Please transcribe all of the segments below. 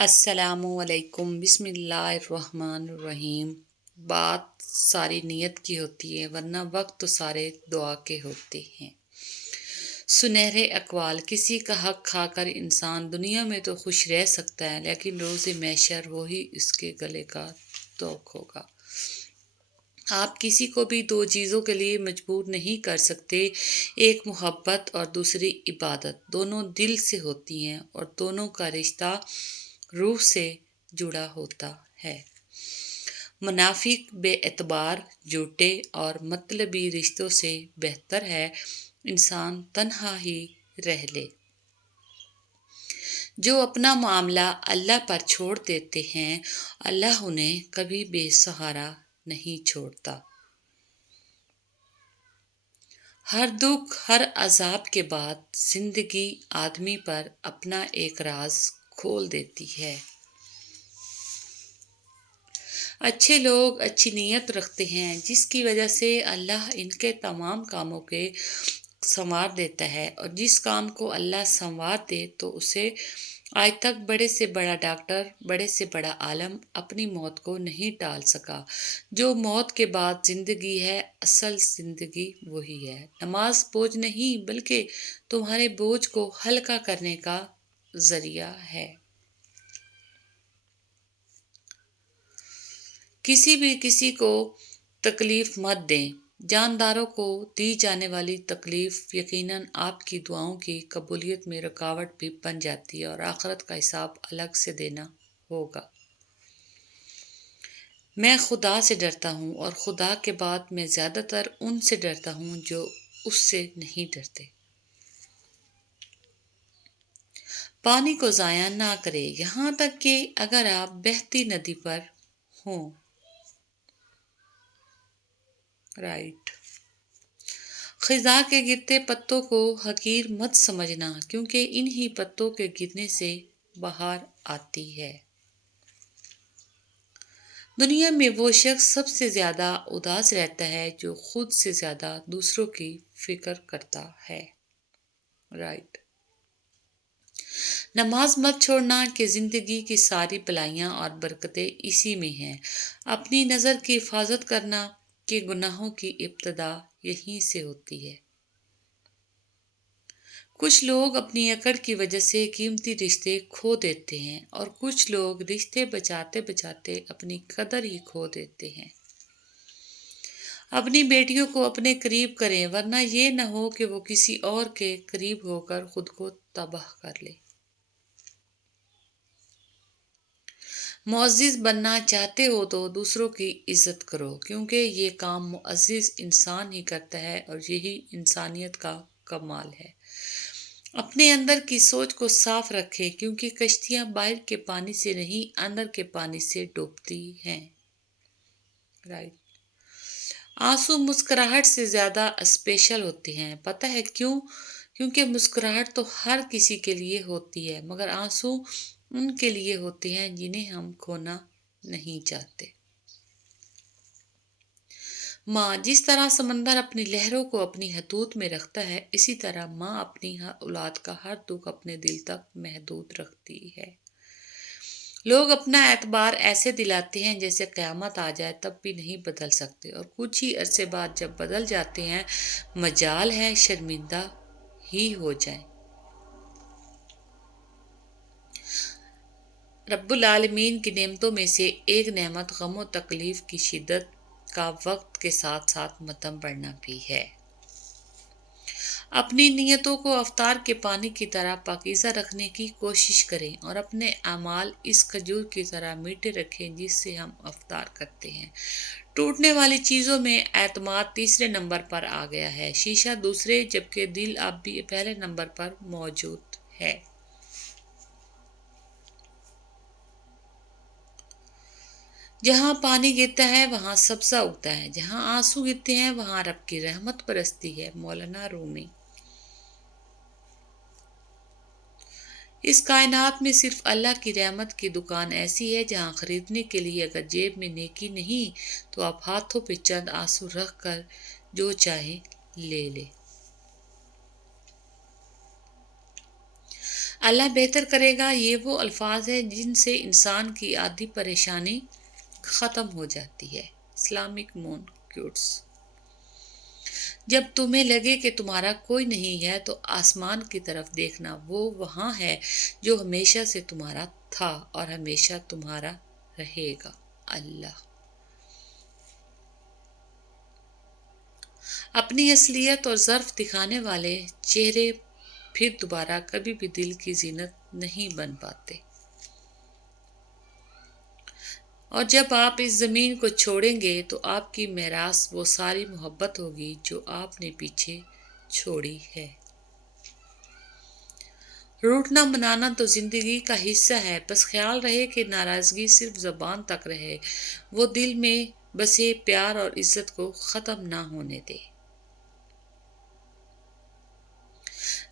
السلام علیکم، بسم اللہ الرحمن الرحیم۔ بات ساری نیت کی ہوتی ہے ورنہ وقت تو سارے دعا کے ہوتے ہیں۔ سنہرے اقوال: کسی کا حق کھا کر انسان دنیا میں تو خوش رہ سکتا ہے، لیکن روز محشر وہی اس کے گلے کا توق ہوگا۔ آپ کسی کو بھی دو چیزوں کے لیے مجبور نہیں کر سکتے، ایک محبت اور دوسری عبادت۔ دونوں دل سے ہوتی ہیں اور دونوں کا رشتہ روح سے جڑا ہوتا ہے۔ منافق، بے اعتبار، جھوٹے اور مطلبی رشتوں سے بہتر ہے انسان تنہا ہی رہ لے۔ جو اپنا معاملہ اللہ پر چھوڑ دیتے ہیں، اللہ انہیں کبھی بے سہارا نہیں چھوڑتا۔ ہر دکھ، ہر عذاب کے بعد زندگی آدمی پر اپنا ایک راز کھول دیتی ہے۔ اچھے لوگ اچھی نیت رکھتے ہیں، جس کی وجہ سے اللہ ان کے تمام کاموں کے سنوار دیتا ہے، اور جس کام کو اللہ سنوار دے تو اسے آج تک بڑے سے بڑا ڈاکٹر، بڑے سے بڑا عالم اپنی موت کو نہیں ٹال سکا۔ جو موت کے بعد زندگی ہے، اصل زندگی وہی ہے۔ نماز بوجھ نہیں بلکہ تمہارے بوجھ کو ہلکا کرنے کا ذریعہ ہے۔ کسی کو تکلیف مت دیں۔ جانداروں کو دی جانے والی تکلیف یقیناً آپ کی دعاؤں کی قبولیت میں رکاوٹ بھی بن جاتی ہے، اور آخرت کا حساب الگ سے دینا ہوگا۔ میں خدا سے ڈرتا ہوں، اور خدا کے بعد میں زیادہ تر ان سے ڈرتا ہوں جو اس سے نہیں ڈرتے۔ پانی کو ضائع نہ کرے، یہاں تک کہ اگر آپ بہتی ندی پر ہوں۔ خزاں کے گرتے پتوں کو حقیر مت سمجھنا، کیونکہ انہی پتوں کے گرنے سے بہار آتی ہے۔ دنیا میں وہ شخص سب سے زیادہ اداس رہتا ہے جو خود سے زیادہ دوسروں کی فکر کرتا ہے۔ نماز مت چھوڑنا کہ زندگی کی ساری بھلائیاں اور برکتیں اسی میں ہیں۔ اپنی نظر کی حفاظت کرنا کہ گناہوں کی ابتدا یہیں سے ہوتی ہے۔ کچھ لوگ اپنی اکڑ کی وجہ سے قیمتی رشتے کھو دیتے ہیں، اور کچھ لوگ رشتے بچاتے بچاتے اپنی قدر ہی کھو دیتے ہیں۔ اپنی بیٹیوں کو اپنے قریب کریں، ورنہ یہ نہ ہو کہ وہ کسی اور کے قریب ہو کر خود کو تباہ کر لے۔ معزز بننا چاہتے ہو تو دوسروں کی عزت کرو، کیونکہ یہ کام معزز انسان ہی کرتا ہے، اور یہی انسانیت کا کمال ہے۔ اپنے اندر کی سوچ کو صاف رکھیں، کیونکہ کشتیاں باہر کے پانی سے نہیں، اندر کے پانی سے ڈوبتی ہیں۔ آنسو مسکراہٹ سے زیادہ اسپیشل ہوتے ہیں۔ پتہ ہے کیوں؟ کیونکہ مسکراہٹ تو ہر کسی کے لیے ہوتی ہے، مگر آنسو ان کے لیے ہوتے ہیں جنہیں ہم کھونا نہیں چاہتے۔ ماں جس طرح سمندر اپنی لہروں کو اپنی حدود میں رکھتا ہے، اسی طرح ماں اپنی اولاد کا ہر دکھ اپنے دل تک محدود رکھتی ہے۔ لوگ اپنا اعتبار ایسے دلاتے ہیں جیسے قیامت آ جائے تب بھی نہیں بدل سکتے، اور کچھ ہی عرصے بعد جب بدل جاتے ہیں، مجال ہے شرمندہ ہی ہو جائیں۔ رب العالمین کی نعمتوں میں سے ایک نعمت غم و تکلیف کی شدت کا وقت کے ساتھ ساتھ مدھم بڑھنا بھی ہے۔ اپنی نیتوں کو افطار کے پانی کی طرح پاکیزہ رکھنے کی کوشش کریں، اور اپنے اعمال اس کھجور کی طرح میٹھے رکھیں جس سے ہم افطار کرتے ہیں۔ ٹوٹنے والی چیزوں میں اعتماد تیسرے نمبر پر آ گیا ہے، شیشہ دوسرے، جبکہ دل اب بھی پہلے نمبر پر موجود ہے۔ جہاں پانی گرتا ہے وہاں سبزہ اگتا ہے، جہاں آنسو گرتے ہیں وہاں رب کی رحمت برستی ہے۔ مولانا رومی۔ اس کائنات میں صرف اللہ کی رحمت کی دکان ایسی ہے جہاں خریدنے کے لیے اگر جیب میں نیکی نہیں تو آپ ہاتھوں پہ چند آنسو رکھ کر جو چاہے لے لے۔ اللہ بہتر کرے گا، یہ وہ الفاظ ہیں جن سے انسان کی آدھی پریشانی ختم ہو جاتی ہے۔ اسلامک مون کوٹس۔ جب تمہیں لگے کہ تمہارا کوئی نہیں ہے تو آسمان کی طرف دیکھنا، وہ وہاں ہے جو ہمیشہ سے تمہارا تھا اور ہمیشہ تمہارا رہے گا۔ اللہ۔ اپنی اصلیت اور ظرف دکھانے والے چہرے پھر دوبارہ کبھی بھی دل کی زینت نہیں بن پاتے، اور جب آپ اس زمین کو چھوڑیں گے تو آپ کی میراث وہ ساری محبت ہوگی جو آپ نے پیچھے چھوڑی ہے۔ روٹنا منانا تو زندگی کا حصہ ہے، بس خیال رہے کہ ناراضگی صرف زبان تک رہے، وہ دل میں بسے پیار اور عزت کو ختم نہ ہونے دے۔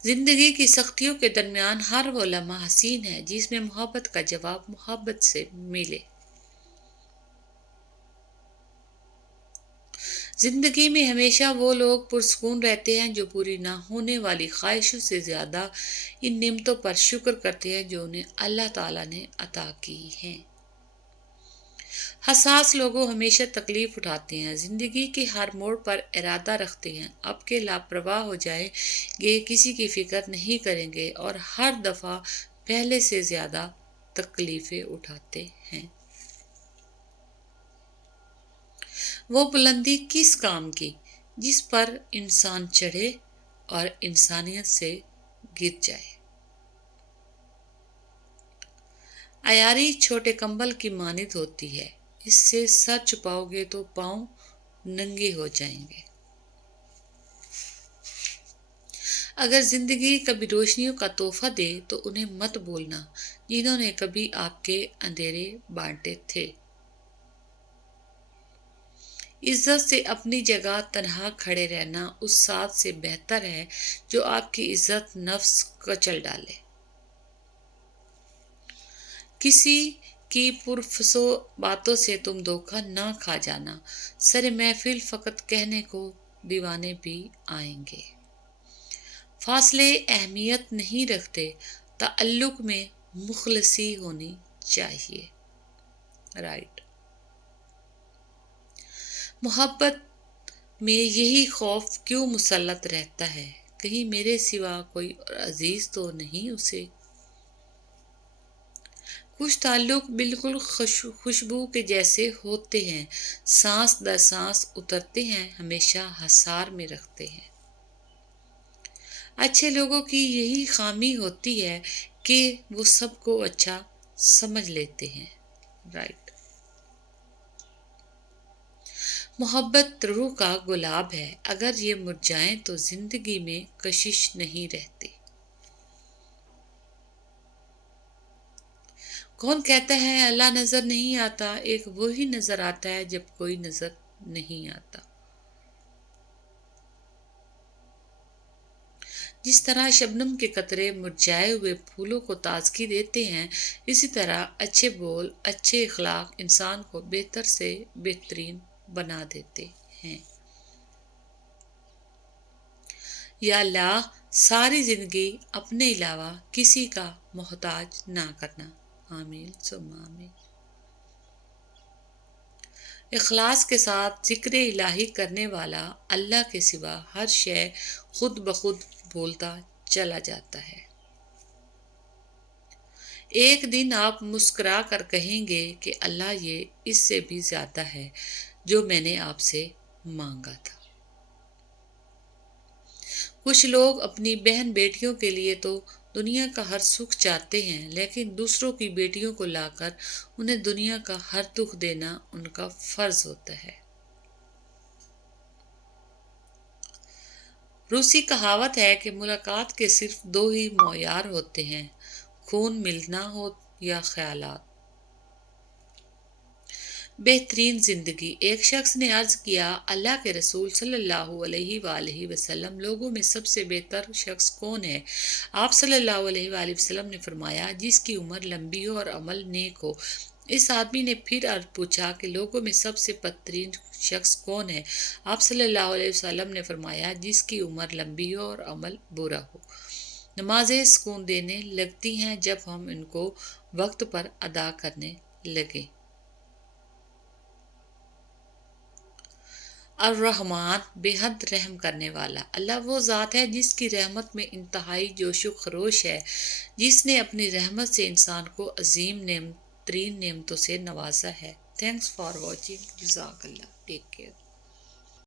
زندگی کی سختیوں کے درمیان ہر وہ لمحہ حسین ہے جس میں محبت کا جواب محبت سے ملے۔ زندگی میں ہمیشہ وہ لوگ پرسکون رہتے ہیں جو پوری نہ ہونے والی خواہشوں سے زیادہ ان نعمتوں پر شکر کرتے ہیں جو انہیں اللہ تعالیٰ نے عطا کی ہیں۔ حساس لوگوں ہمیشہ تکلیف اٹھاتے ہیں، زندگی کے ہر موڑ پر ارادہ رکھتے ہیں، اب کے لاپرواہ ہو جائیں گے، کسی کی فکر نہیں کریں گے اور ہر دفعہ پہلے سے زیادہ تکلیفیں اٹھاتے ہیں۔ وہ بلندی کس کام کی جس پر انسان چڑھے اور انسانیت سے گر جائے۔ عیاری چھوٹے کمبل کی مانند ہوتی ہے، اس سے سر چھپاؤ گے تو پاؤں ننگے ہو جائیں گے۔ اگر زندگی کبھی روشنیوں کا تحفہ دے تو انہیں مت بھولنا جنہوں نے کبھی آپ کے اندھیرے بانٹے تھے۔ عزت سے اپنی جگہ تنہا کھڑے رہنا اس ساتھ سے بہتر ہے جو آپ کی عزت نفس کچل ڈالے۔ کسی کی پرفسو باتوں سے تم دھوکہ نہ کھا جانا، سر محفل فقط کہنے کو دیوانے بھی آئیں گے۔ فاصلے اہمیت نہیں رکھتے، تعلق میں مخلصی ہونی چاہیے۔ رائٹ۔ محبت میں یہی خوف کیوں مسلط رہتا ہے، کہیں میرے سوا کوئی اور عزیز تو نہیں اسے۔ کچھ تعلق بالکل خوشبو کے جیسے ہوتے ہیں، سانس در سانس اترتے ہیں، ہمیشہ حصار میں رکھتے ہیں۔ اچھے لوگوں کی یہی خامی ہوتی ہے کہ وہ سب کو اچھا سمجھ لیتے ہیں۔ رائٹ۔ محبت روح کا گلاب ہے، اگر یہ مرجھائے تو زندگی میں کشش نہیں رہتی۔ کون کہتا ہے اللہ نظر نہیں آتا، ایک وہی نظر آتا ہے جب کوئی نظر نہیں آتا۔ جس طرح شبنم کے قطرے مرجھائے ہوئے پھولوں کو تازگی دیتے ہیں، اسی طرح اچھے بول، اچھے اخلاق انسان کو بہتر سے بہترین بنا دیتے ہیں۔ یا اللہ، ساری زندگی اپنے علاوہ کسی کا محتاج نہ کرنا۔ آمین ثم آمین۔ اخلاص کے ساتھ ذکر الہی کرنے والا اللہ کے سوا ہر شے خود بخود بولتا چلا جاتا ہے۔ ایک دن آپ مسکرا کر کہیں گے کہ اللہ یہ اس سے بھی زیادہ ہے جو میں نے آپ سے مانگا تھا۔ کچھ لوگ اپنی بہن بیٹیوں کے لیے تو دنیا کا ہر سکھ چاہتے ہیں، لیکن دوسروں کی بیٹیوں کو لا کر انہیں دنیا کا ہر دکھ دینا ان کا فرض ہوتا ہے۔ روسی کہاوت ہے کہ ملاقات کے صرف دو ہی معیار ہوتے ہیں، خون ملنا ہو یا خیالات۔ بہترین زندگی۔ ایک شخص نے عرض کیا، اللہ کے رسول صلی اللہ علیہ وآلہ وسلم، لوگوں میں سب سے بہتر شخص کون ہے؟ آپ صلی اللہ علیہ وآلہ وسلم نے فرمایا، جس کی عمر لمبی ہو اور عمل نیک ہو۔ اس آدمی نے پھر پوچھا کہ لوگوں میں سب سے بدترین شخص کون ہے؟ آپ صلی اللہ علیہ وسلم نے فرمایا، جس کی عمر لمبی ہو اور عمل برا ہو۔ نمازیں سکون دینے لگتی ہیں جب ہم ان کو وقت پر ادا کرنے لگیں۔ الرحمن بے حد رحم کرنے والا۔ اللہ وہ ذات ہے جس کی رحمت میں انتہائی جوش و خروش ہے، جس نے اپنی رحمت سے انسان کو عظیم ترین نعمتوں سے نوازا ہے۔ Thanks for watching. جزاک اللہ۔ Take care.